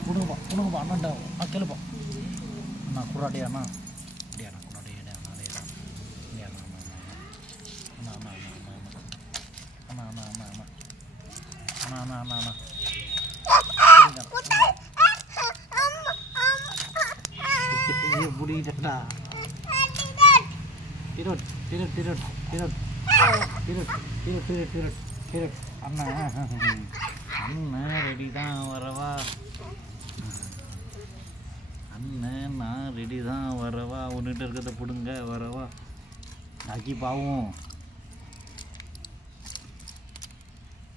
கொடுங்கப்பா அண்ணாண்டா கேளுப்பா அண்ணா குறாடே அண்ணா அப்படியே அண்ணா குறாடே அண்ணா அதே தான் அண்ணா அண்ணா அண்ணா அண்ணா அண்ணா அண்ணா அண்ணா அண்ணா அண்ணா அண்ணா புடிட்டா திரோட் திரோட் திரோட் திரோட் திரோட் திரோட் திரோட் திரோட் திரோட் அண்ணா அண்ணன் ரெடி தான் வரவா அண்ணன் நான் ரெடி தான் வரவா ஒன்றுகிட்ட இருக்கிறத பிடுங்க வரவா ஆக்கி பாவம்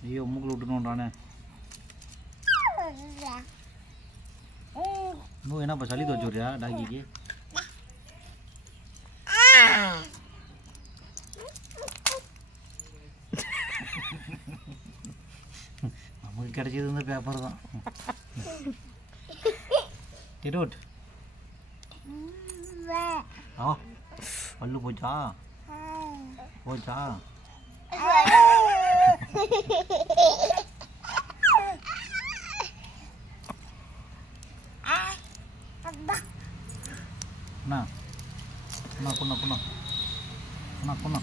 ஐயோ மூக்கில் விட்டுணுன்றானே இன்னும் என்னப்பா சளி துவச்சி விட்றியா டாக்கிக்கு நமக்கு கிடைச்சது இந்த பேப்பர் தான் திரோட் ஆ பல்லு போச்சா போச்சா அண்ணா அண்ணா பொண்ணா பொண்ணா அண்ணா பொண்ணா